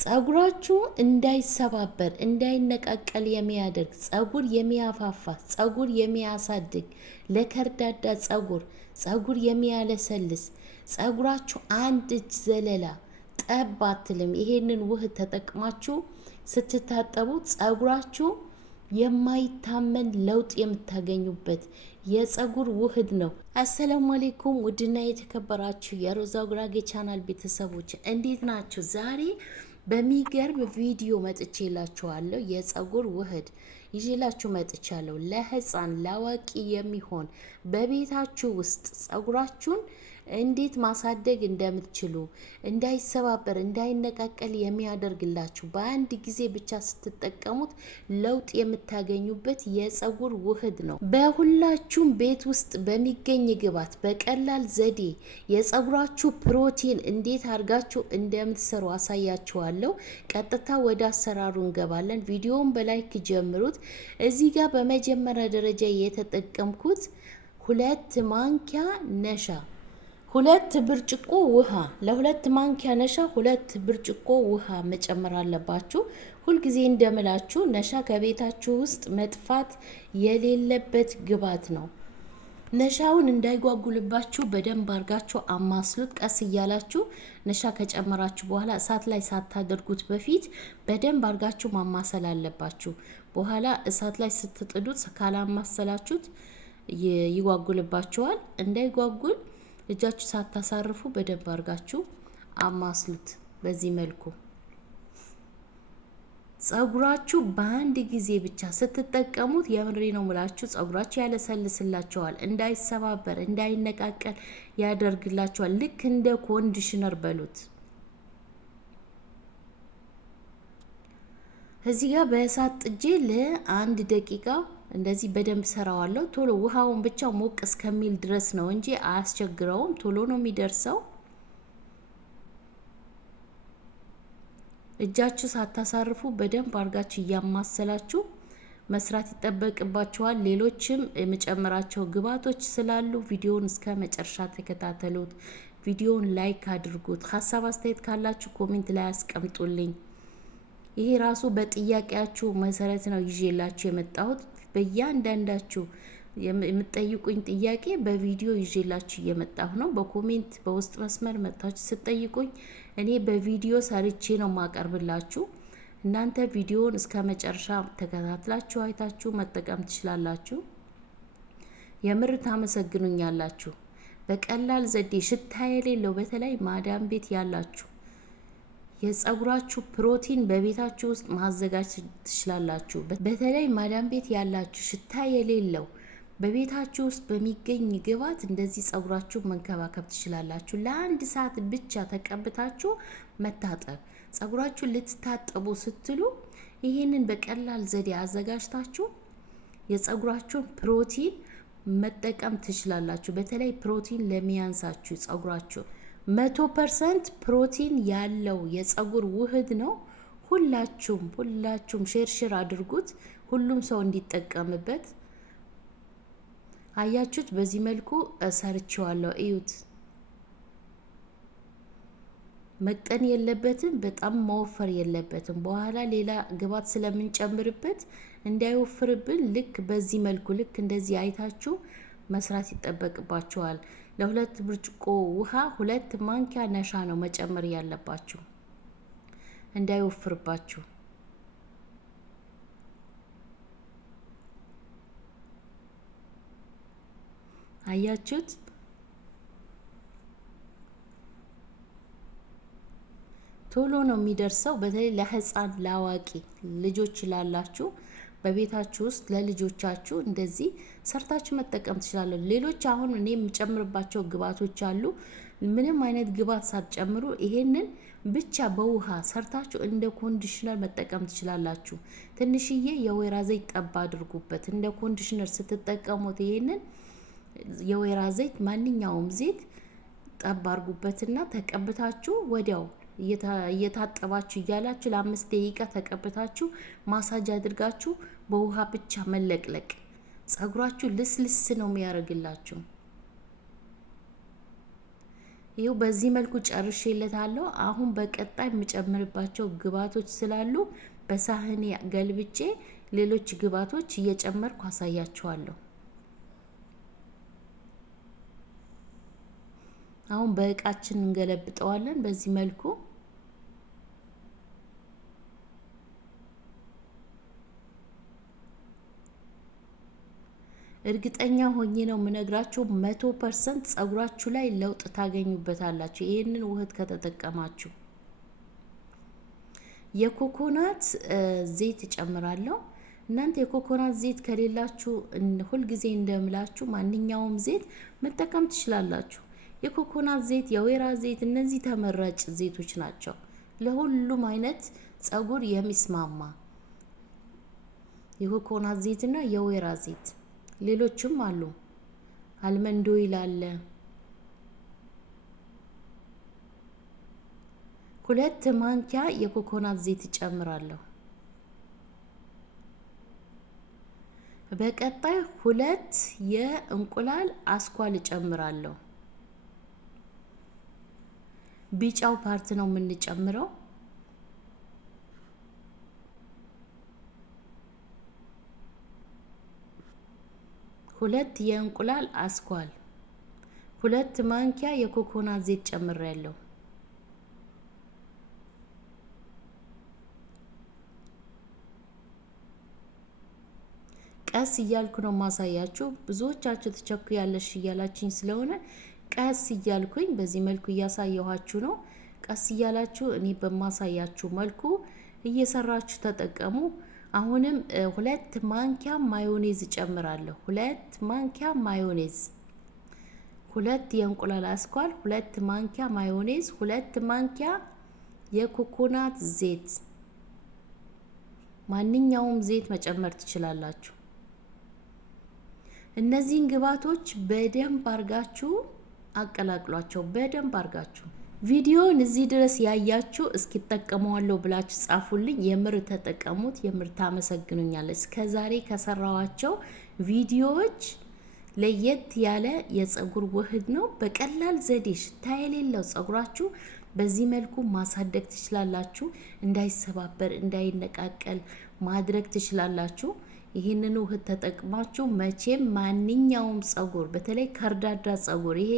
ጸጉራችሁ እንዳይሰባበር እንዳይነቃቀል የሚያደርግ ጸጉር የሚያፋፋ ጸጉር የሚያሳድግ ለከርዳዳ ጸጉር የሚያለሰልስ ጸጉራችሁ አንድ እጅ ዘለላ ጠብ አትልም። ይሄንን ውህድ ተጠቅማችሁ ስትታጠቡ ጸጉራችሁ የማይታመን ለውጥ የምታገኙበት የጸጉር ውህድ ነው። አሰላሙ አለይኩም ውድና የተከበራችሁ የሮዛ ጉራጌ ቻናል ቤተሰቦች እንዴት ናችሁ? ዛሬ በሚገርም ቪዲዮ መጥቼላችኋለሁ። የጸጉር ውህድ ይዤላችሁ መጥቻለሁ። ለህፃን ለአዋቂ የሚሆን በቤታችሁ ውስጥ ጸጉራችሁን እንዴት ማሳደግ እንደምትችሉ እንዳይሰባበር እንዳይነቃቀል የሚያደርግላችሁ በአንድ ጊዜ ብቻ ስትጠቀሙት ለውጥ የምታገኙበት የጸጉር ውህድ ነው። በሁላችሁም ቤት ውስጥ በሚገኝ ግብዓት በቀላል ዘዴ የጸጉራችሁ ፕሮቲን እንዴት አድርጋችሁ እንደምትሰሩ አሳያችኋለሁ። ቀጥታ ወደ አሰራሩ እንገባለን። ቪዲዮውን በላይክ ጀምሩት። እዚህ ጋር በመጀመሪያ ደረጃ የተጠቀምኩት 2 ማንኪያ ነሻ 2 ብርጭቆ ውሃ ለ2 ማንኪያ ነሻ 2 ብርጭቆ ውሃ መጨመር አለባችሁ። ሁልጊዜ እንደምላችሁ ነሻ ከቤታችሁ ውስጥ መጥፋት የሌለበት ግብዓት ነው። ነሻውን እንዳይጓጉልባችሁ በደንብ አርጋችሁ አማስሉት። ቀስ እያላችሁ ነሻ ከጨመራችሁ በኋላ እሳት ላይ ሳታደርጉት በፊት በደንብ አርጋችሁ ማማሰል አለባችሁ። በኋላ እሳት ላይ ስትጥዱት ካላማሰላችሁት ይጓጉልባችኋል። እንዳይጓጉል እጃችሁ ሳታሳርፉ በደንብ አርጋችሁ አማስሉት። በዚህ መልኩ ጸጉራችሁ በአንድ ጊዜ ብቻ ስትጠቀሙት የምሬ ነው ምላችሁ ጸጉራችሁ ያለሰልስላችኋል፣ እንዳይሰባበር እንዳይነቃቀል ያደርግላችኋል። ልክ እንደ ኮንዲሽነር በሉት። እዚህ ጋር በእሳት ጥጄ ለ1 ደቂቃ እንደዚህ በደንብ ሰራዋለሁ። ቶሎ ውሃውን ብቻ ሞቅ እስከሚል ድረስ ነው እንጂ አያስቸግረውም። ቶሎ ነው የሚደርሰው። እጃችሁ ሳታሳርፉ በደንብ አርጋችሁ እያማሰላችሁ መስራት ይጠበቅባችኋል። ሌሎችም የመጨመራቸው ግብዓቶች ስላሉ ቪዲዮውን እስከ መጨረሻ ተከታተሉት። ቪዲዮውን ላይክ አድርጉት። ሀሳብ አስተያየት ካላችሁ ኮሜንት ላይ አስቀምጡልኝ። ይሄ ራሱ በጥያቄያችሁ መሰረት ነው ይዤላችሁ የመጣሁት። በእያንዳንዳችሁ የምትጠይቁኝ ጥያቄ በቪዲዮ ይዤላችሁ እየመጣሁ ነው። በኮሜንት በውስጥ መስመር መጣችሁ ስትጠይቁኝ እኔ በቪዲዮ ሰርቼ ነው ማቀርብላችሁ። እናንተ ቪዲዮውን እስከ መጨረሻ ተከታትላችሁ አይታችሁ መጠቀም ትችላላችሁ። የምር ታመሰግኑኛላችሁ። በቀላል ዘዴ ሽታ የሌለው በተለይ ማዳም ቤት ያላችሁ የጸጉራችሁ ፕሮቲን በቤታችሁ ውስጥ ማዘጋጀት ትችላላችሁ። በተለይ ማዳም ቤት ያላችሁ ሽታ የሌለው በቤታችሁ ውስጥ በሚገኝ ግብዓት እንደዚህ ጸጉራችሁ መንከባከብ ትችላላችሁ። ለ1 ሰዓት ብቻ ተቀብታችሁ መታጠብ። ጸጉራችሁ ልትታጠቡ ስትሉ ይሄንን በቀላል ዘዴ አዘጋጅታችሁ የጸጉራችሁን ፕሮቲን መጠቀም ትችላላችሁ። በተለይ ፕሮቲን ለሚያንሳችሁ ጸጉራችሁ 100% ፕሮቲን ያለው የጸጉር ውህድ ነው። ሁላችሁም ሼር አድርጉት፣ ሁሉም ሰው እንዲጠቀምበት። አያችሁት? በዚህ መልኩ ሰርቼዋለሁ። እዩት። መጠን የለበትም፣ በጣም መወፈር የለበትም። በኋላ ሌላ ግብዓት ስለምንጨምርበት እንዳይወፍርብን ልክ በዚህ መልኩ ልክ እንደዚህ አይታችሁ መስራት ይጠበቅባችኋል። ለ2 ብርጭቆ ውሃ 2 ማንኪያ ነሻ ነው መጨመር ያለባችሁ እንዳይወፍርባችሁ። አያችሁት? ቶሎ ነው የሚደርሰው። በተለይ ለህፃን ለአዋቂ ልጆች ላላችሁ በቤታችሁ ውስጥ ለልጆቻችሁ እንደዚህ ሰርታችሁ መጠቀም ትችላላችሁ። ሌሎች አሁን እኔ የምጨምርባቸው ግብዓቶች አሉ። ምንም አይነት ግብዓት ሳትጨምሩ ይሄንን ብቻ በውሃ ሰርታችሁ እንደ ኮንዲሽነር መጠቀም ትችላላችሁ። ትንሽዬ የወይራ ዘይት ጠብ አድርጉበት። እንደ ኮንዲሽነር ስትጠቀሙት ይሄንን የወይራ ዘይት ማንኛውም ዘይት ጠብ አድርጉበትና ተቀብታችሁ ወዲያው እየታጠባችሁ እያላችሁ ለ5 ደቂቃ ተቀብታችሁ ማሳጅ አድርጋችሁ በውሃ ብቻ መለቅለቅ። ጸጉራችሁ ልስልስ ነው የሚያደርግላችሁ። ይኸው በዚህ መልኩ ጨርሼለታለሁ። አሁን በቀጣይ የምጨምርባቸው ግብአቶች ስላሉ በሳህኔ ገልብጬ ሌሎች ግብአቶች እየጨመርኩ አሳያችኋለሁ። አሁን በእቃችን እንገለብጠዋለን በዚህ መልኩ። እርግጠኛ ሆኜ ነው የምነግራችሁ 100% ጸጉራችሁ ላይ ለውጥ ታገኙበታላችሁ ይሄንን ውህድ ከተጠቀማችሁ። የኮኮናት ዘይት እጨምራለሁ። እናንተ የኮኮናት ዘይት ከሌላችሁ ሁል ጊዜ እንደምላችሁ ማንኛውም ዘይት መጠቀም ትችላላችሁ። የኮኮናት ዘይት፣ የወይራ ዘይት እነዚህ ተመራጭ ዘይቶች ናቸው ለሁሉም አይነት ጸጉር የሚስማማ የኮኮናት ዘይትና የወይራ ዘይት። ሌሎችም አሉ። አልመንድ ኦይል አለ። 2 ማንኪያ የኮኮናት ዘይት እጨምራለሁ። በቀጣይ 2 የእንቁላል አስኳል እጨምራለሁ። ቢጫው ፓርት ነው የምንጨምረው። 2 የእንቁላል አስኳል፣ 2 ማንኪያ የኮኮናት ዘይት ጨምሬያለሁ። ቀስ እያልኩ ነው ማሳያችሁ። ብዙዎቻችሁ ተቸኩያለሽ እያላችሁኝ ስለሆነ ቀስ እያልኩኝ በዚህ መልኩ እያሳየኋችሁ ነው። ቀስ እያላችሁ እኔ በማሳያችሁ መልኩ እየሰራችሁ ተጠቀሙ። አሁንም 2 ማንኪያ ማዮኔዝ እጨምራለሁ። 2 ማንኪያ ማዮኔዝ፣ 2 የእንቁላል አስኳል፣ 2 ማንኪያ ማዮኔዝ፣ 2 ማንኪያ የኮኮናት ዘይት። ማንኛውም ዘይት መጨመር ትችላላችሁ። እነዚህን ግብአቶች በደንብ አርጋችሁ አቀላቅሏቸው። በደንብ አርጋችሁ ቪዲዮን እዚህ ድረስ ያያችሁ እስኪጠቀመዋለሁ ብላችሁ ጻፉልኝ። የምር ተጠቀሙት፣ የምር ታመሰግኑኛለች። እስከዛሬ ከሰራዋቸው ቪዲዮዎች ለየት ያለ የጸጉር ውህድ ነው። በቀላል ዘዴ ሽታ የሌለው ጸጉራችሁ በዚህ መልኩ ማሳደግ ትችላላችሁ። እንዳይሰባበር እንዳይነቃቀል ማድረግ ትችላላችሁ። ይህንን ውህድ ተጠቅማችሁ መቼም ማንኛውም ጸጉር በተለይ ከርዳዳ ጸጉር፣ ይሄ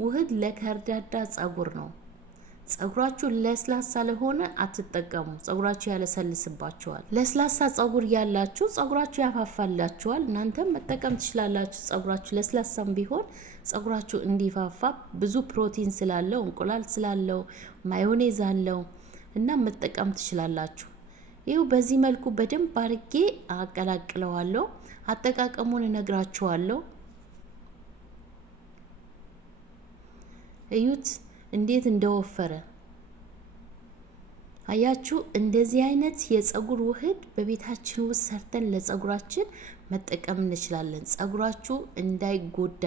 ውህድ ለከርዳዳ ጸጉር ነው። ጸጉራችሁ ለስላሳ ለሆነ አትጠቀሙ። ጸጉራችሁ ያለሰልስባችኋል። ለስላሳ ጸጉር ያላችሁ ጸጉራችሁ ያፋፋላችኋል። እናንተም መጠቀም ትችላላችሁ። ጸጉራችሁ ለስላሳም ቢሆን ጸጉራችሁ እንዲፋፋ ብዙ ፕሮቲን ስላለው፣ እንቁላል ስላለው፣ ማዮኔዝ አለው እና መጠቀም ትችላላችሁ። ይኸው በዚህ መልኩ በደንብ አርጌ አቀላቅለዋለሁ። አጠቃቀሙን እነግራችኋለሁ። እዩት እንዴት እንደወፈረ አያችሁ። እንደዚህ አይነት የጸጉር ውህድ በቤታችን ውስጥ ሰርተን ለጸጉራችን መጠቀም እንችላለን። ጸጉራችሁ እንዳይጎዳ፣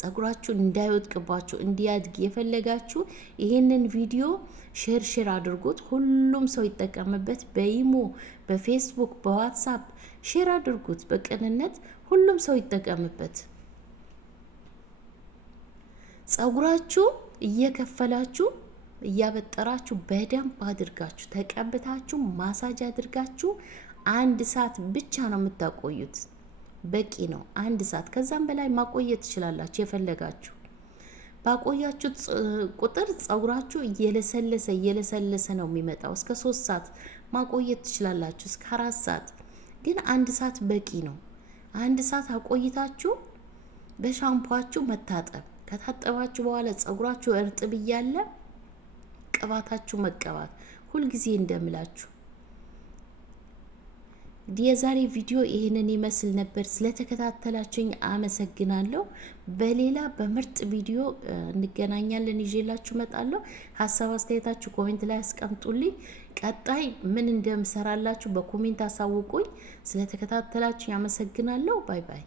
ጸጉራችሁ እንዳይወድቅባችሁ፣ እንዲያድግ የፈለጋችሁ ይሄንን ቪዲዮ ሼር አድርጉት። ሁሉም ሰው ይጠቀምበት። በኢሞ፣ በፌስቡክ፣ በዋትስአፕ ሼር አድርጉት። በቅንነት ሁሉም ሰው ይጠቀምበት። ጸጉራችሁ እየከፈላችሁ እያበጠራችሁ በደንብ አድርጋችሁ ተቀብታችሁ ማሳጅ አድርጋችሁ 1 ሰዓት ብቻ ነው የምታቆዩት። በቂ ነው 1 ሰዓት። ከዛም በላይ ማቆየት ትችላላችሁ የፈለጋችሁ። ባቆያችሁት ቁጥር ጸጉራችሁ እየለሰለሰ ነው የሚመጣው። እስከ 3 ሰዓት ማቆየት ትችላላችሁ፣ እስከ 4 ሰዓት። ግን 1 ሰዓት በቂ ነው። 1 ሰዓት አቆይታችሁ በሻምፖአችሁ መታጠብ። ከታጠባችሁ በኋላ ጸጉራችሁ እርጥብ እያለ ቅባታችሁ መቀባት። ሁልጊዜ እንደምላችሁ የዛሬ ቪዲዮ ይሄንን ይመስል ነበር። ስለተከታተላችሁኝ አመሰግናለሁ። በሌላ በምርጥ ቪዲዮ እንገናኛለን። ይዤላችሁ እመጣለሁ። ሀሳብ አስተያየታችሁ ኮሜንት ላይ አስቀምጡልኝ። ቀጣይ ምን እንደምሰራላችሁ በኮሜንት አሳውቁኝ። ስለተከታተላችሁኝ አመሰግናለሁ። ባይ ባይ።